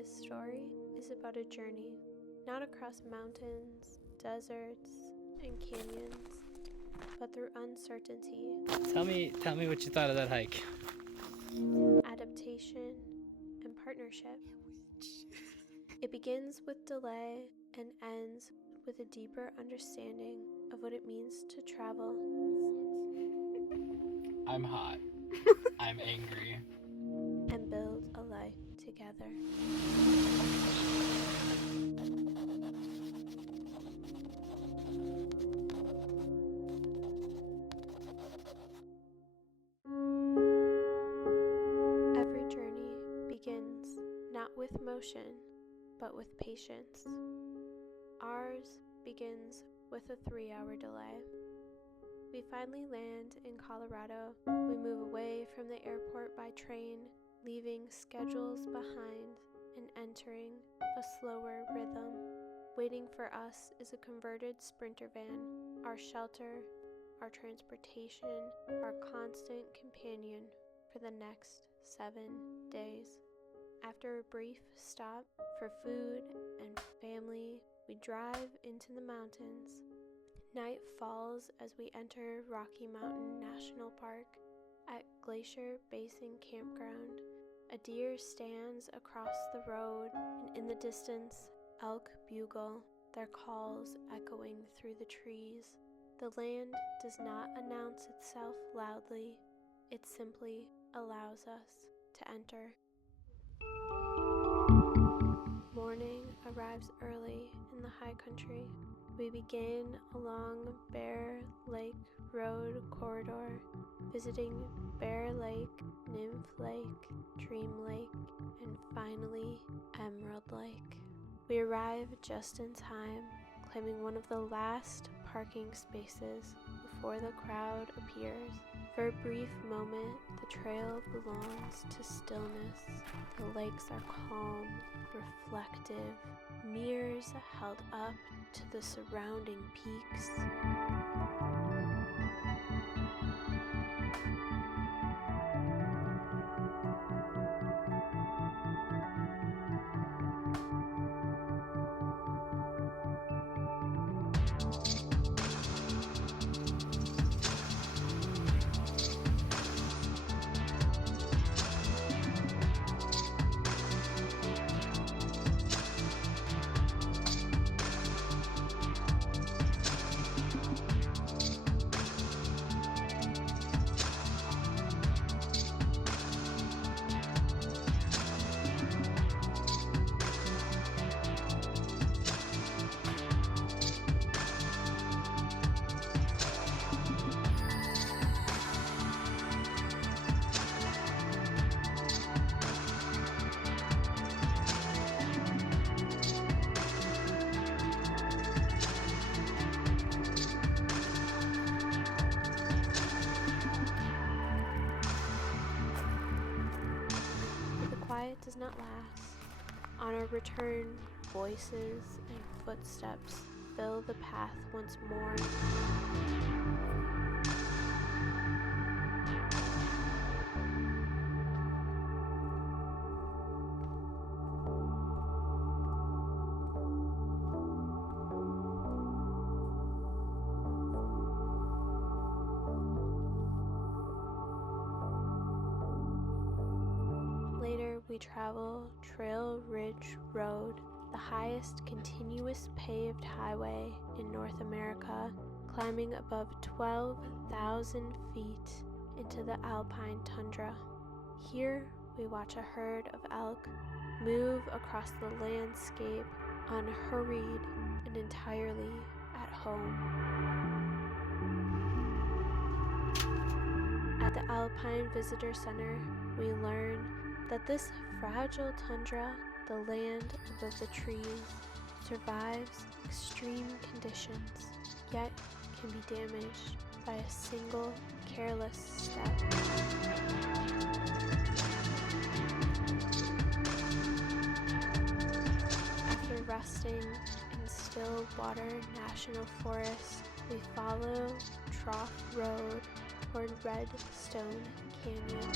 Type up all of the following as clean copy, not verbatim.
This story is about a journey, not across mountains, deserts, and canyons, but through uncertainty, Tell me what you thought of that hike. adaptation, and partnership. It begins with delay and ends with a deeper understanding of what it means to travel. I'm hot. I'm angry. And build a life together. Every journey begins not with motion, but with patience. Ours begins with a 3-hour delay. We finally land in Colorado. We move away from the airport by train, leaving schedules behind and entering a slower rhythm. Waiting for us is a converted Sprinter van, our shelter, our transportation, our constant companion for the next 7 days. After a brief stop for food and family, we drive into the mountains. Night falls as we enter Rocky Mountain National Park. At Glacier Basin Campground, a deer stands across the road, and in the distance, elk bugle, their calls echoing through the trees. The land does not announce itself loudly, it simply allows us to enter. Morning arrives early in the high country. We begin along Bear Lake Road corridor, visiting Bear Lake, Nymph Lake, Dream Lake, and finally Emerald Lake. We arrive just in time, claiming one of the last parking spaces before the crowd appears. For a brief moment, the trail belongs to stillness. The lakes are calm, reflective, mirrors held up to the surrounding peaks. Quiet does not last. On our return, voices and footsteps fill the path once more. Later, we travel Trail Ridge Road, the highest continuous paved highway in North America, climbing above 12,000 feet into the alpine tundra. Here, we watch a herd of elk move across the landscape, unhurried and entirely at home. At the Alpine Visitor Center, we learn that this fragile tundra, the land above the trees, survives extreme conditions, yet can be damaged by a single careless step. After resting in Stillwater National Forest, we follow Trough Road toward Redstone Canyon.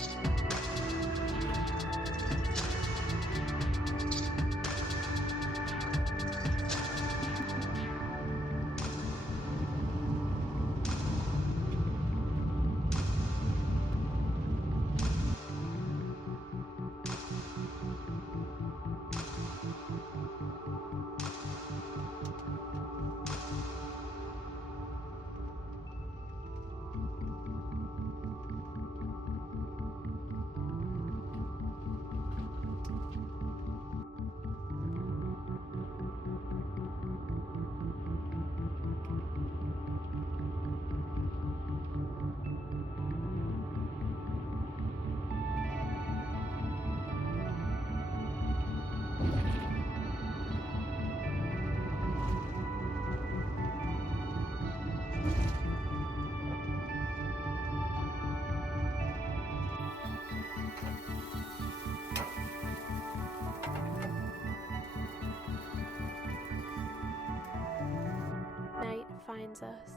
finds us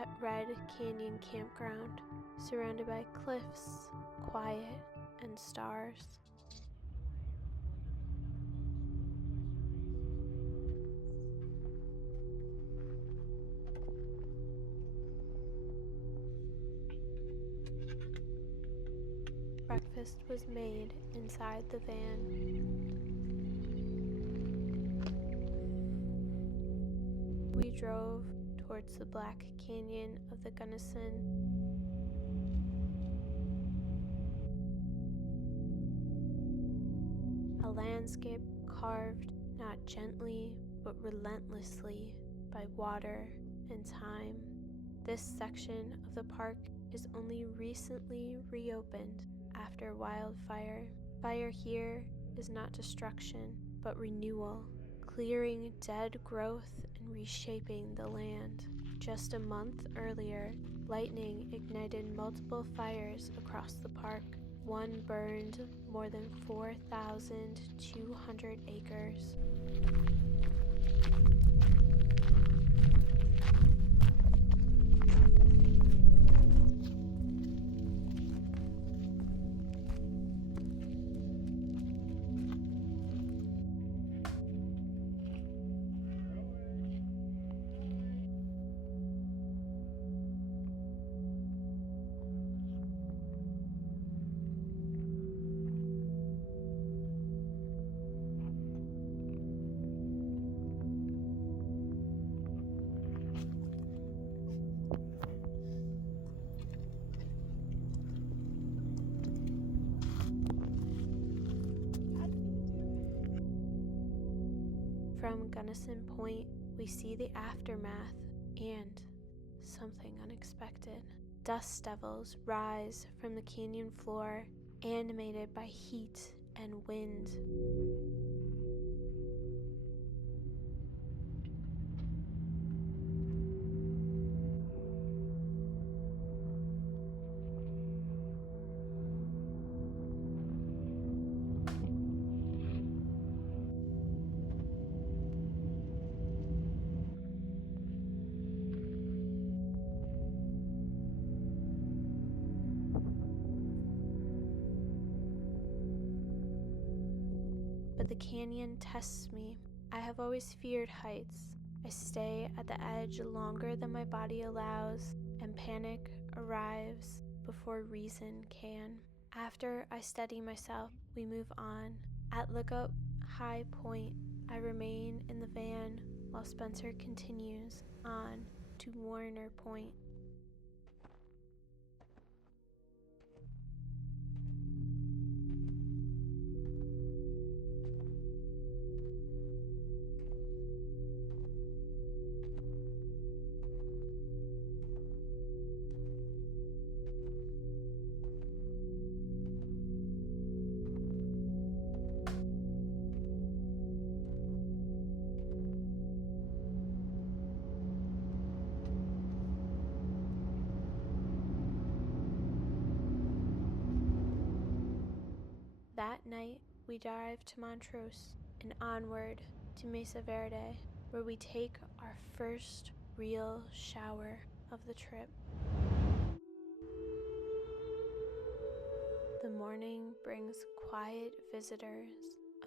at Red Canyon Campground, surrounded by cliffs, quiet, and stars. Breakfast was made inside the van. We drove towards the Black Canyon of the Gunnison. A landscape carved not gently but relentlessly by water and time. This section of the park is only recently reopened after wildfire. Fire here is not destruction, but renewal, clearing dead growth and reshaping the land. Just a month earlier, lightning ignited multiple fires across the park. One burned more than 4,200 acres. From Gunnison Point, we see the aftermath and something unexpected. Dust devils rise from the canyon floor, animated by heat and wind. But the canyon tests me. I have always feared heights. I stay at the edge longer than my body allows, and panic arrives before reason can. After I steady myself, we move on. At Lookup High Point, I remain in the van while Spencer continues on to Warner Point. That night, we drive to Montrose and onward to Mesa Verde, where we take our first real shower of the trip. The morning brings quiet visitors.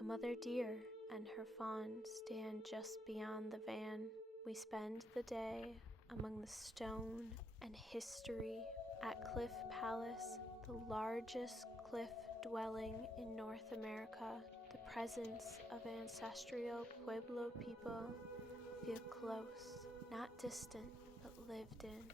A mother deer and her fawn stand just beyond the van. We spend the day among the stone and history at Cliff Palace, the largest cliff dwelling in North America. The presence of ancestral Pueblo people feel close, not distant, but lived in.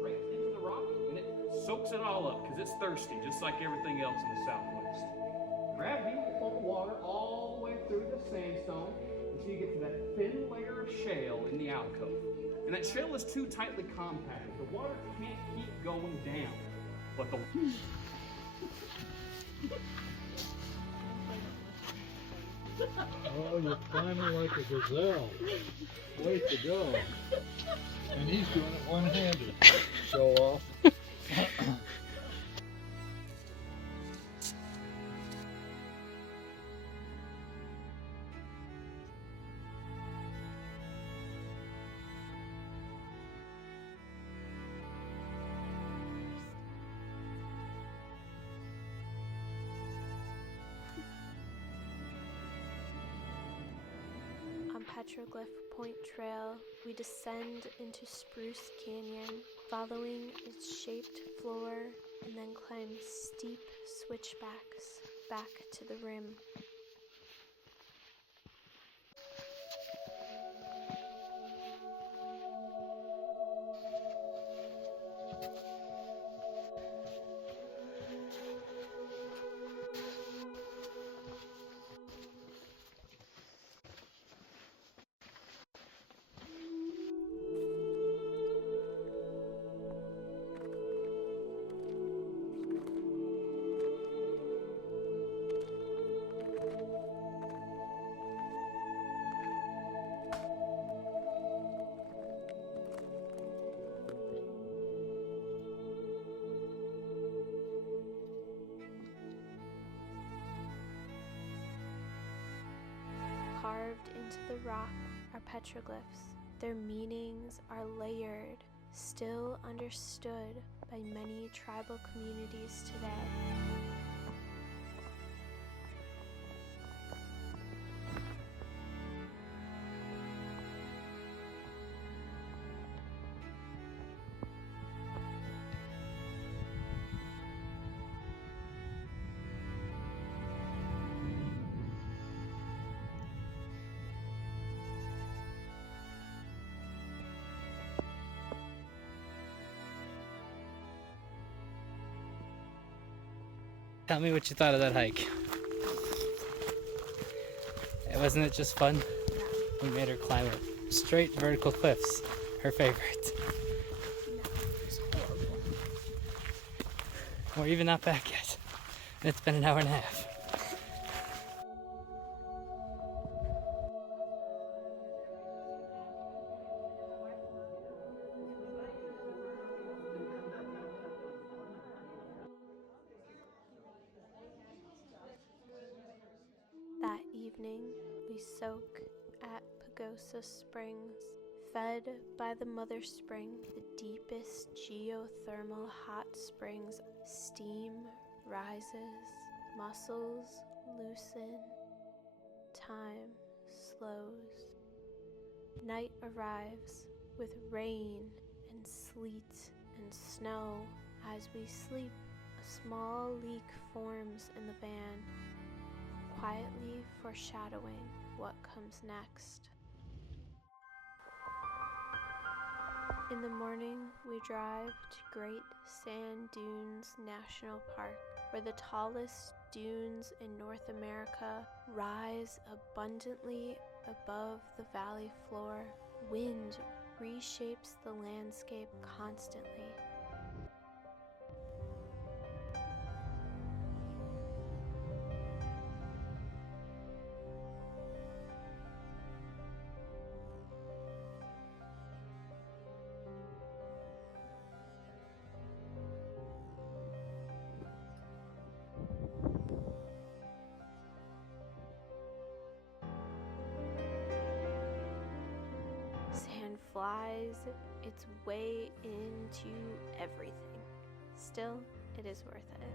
Right into the rock, and it soaks it all up because it's thirsty, just like everything else in the Southwest. Gravity will pump water all the way through the sandstone until you get to that thin layer of shale in the alcove. And that shale is too tightly compacted. The water can't keep going down. But the Oh, you're climbing like a gazelle. Way to go. And he's doing it one-handed. Show off. On Petroglyph Point Trail, we descend into Spruce Canyon, following its shaped floor, and then climb steep switchbacks back to the rim. Carved into the rock are petroglyphs. Their meanings are layered, still understood by many tribal communities today. Tell me what you thought of that hike. Wasn't it just fun? We made her climb straight vertical cliffs. Her favorite. We're even not back yet. And it's been an hour and a half. That evening, we soak at Pagosa Springs. Fed by the mother spring, the deepest geothermal hot springs, steam rises, muscles loosen, time slows. Night arrives with rain and sleet and snow. As we sleep, a small leak forms in the van, quietly foreshadowing what comes next. In the morning, we drive to Great Sand Dunes National Park, where the tallest dunes in North America rise abundantly above the valley floor. Wind reshapes the landscape constantly. Sand flies its way into everything. Still, it is worth it.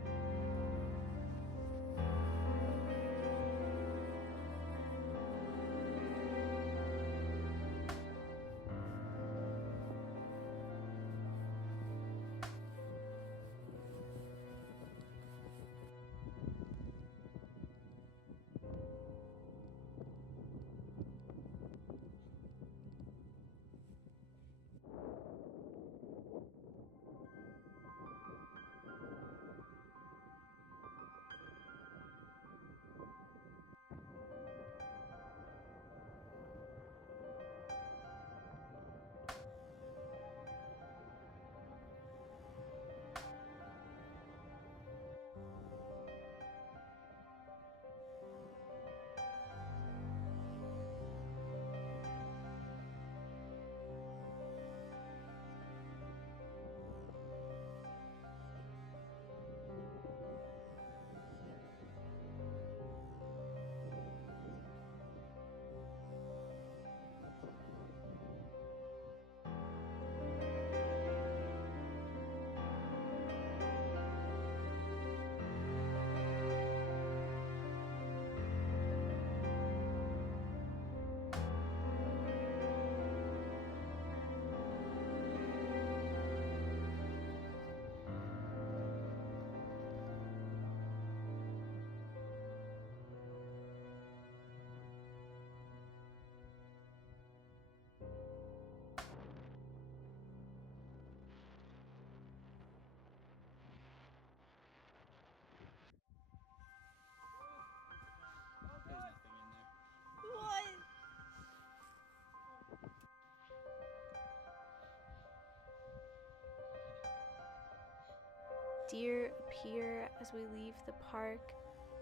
Deer appear as we leave the park,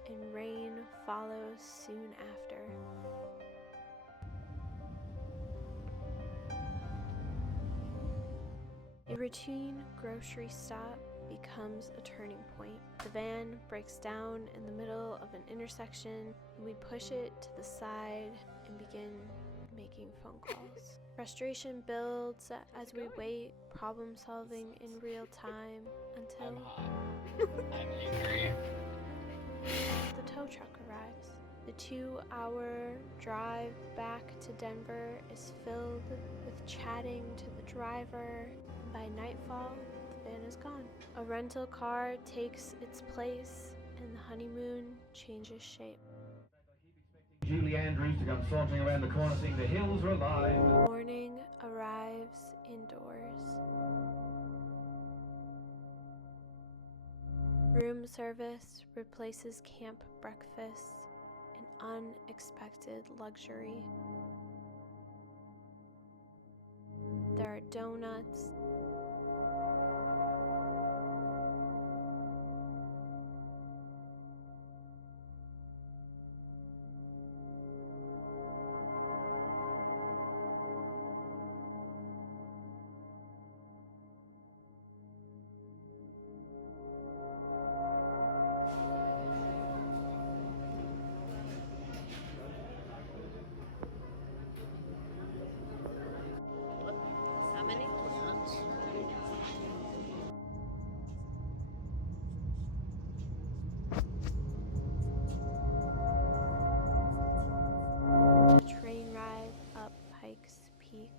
and rain follows soon after. A routine grocery stop becomes a turning point. The van breaks down in the middle of an intersection, and we push it to the side and begin making phone calls. Frustration builds as we wait, problem solving in real time until I'm hot. I'm angry. the tow truck arrives. The 2-hour drive back to Denver is filled with chatting to the driver. By nightfall, the van is gone. A rental car takes its place, and the honeymoon changes shape. Julie Andrews to come sauntering around the corner singing "The Hills Are Alive." Morning arrives indoors. Room service replaces camp breakfast, an unexpected luxury. There are donuts, the train ride up Pikes Peak.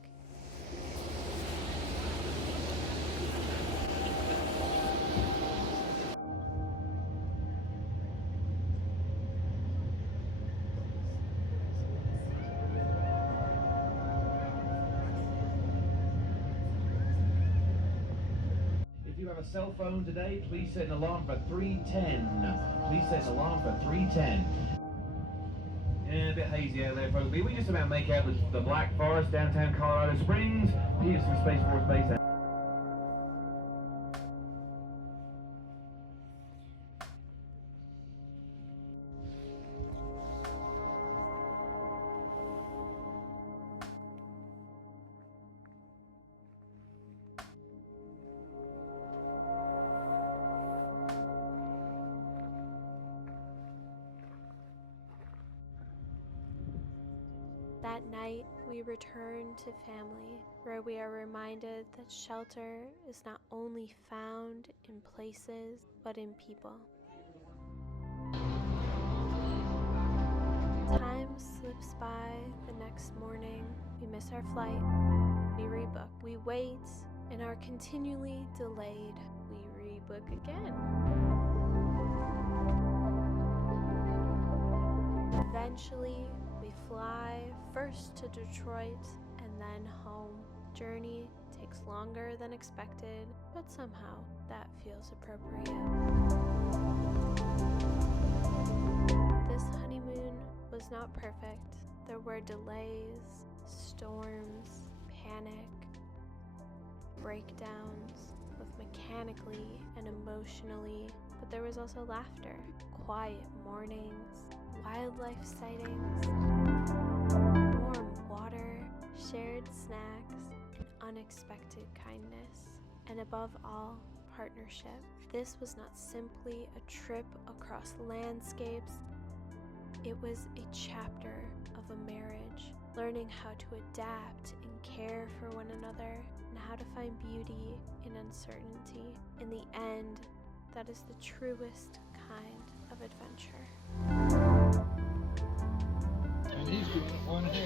If you have a cell phone today, please set an alarm for 3:10. Please set an alarm for 3:10. Yeah, a bit hazy out there, folks. We just about make out the Black Forest, downtown Colorado Springs, Peterson Space Force Base. That night, we return to family, where we are reminded that shelter is not only found in places, but in people. Time slips by the next morning. We miss our flight. We rebook. We wait and are continually delayed. We rebook again. Eventually, we fly first to Detroit and then home. Journey takes longer than expected, but somehow that feels appropriate. This honeymoon was not perfect. There were delays, storms, panic, breakdowns, both mechanically and emotionally, but there was also laughter, quiet mornings, wildlife sightings, warm water, shared snacks, and unexpected kindness, and above all, partnership. This was not simply a trip across landscapes. It was a chapter of a marriage, learning how to adapt and care for one another, and how to find beauty in uncertainty. In the end, that is the truest kind of adventure. And he's doing it one hand.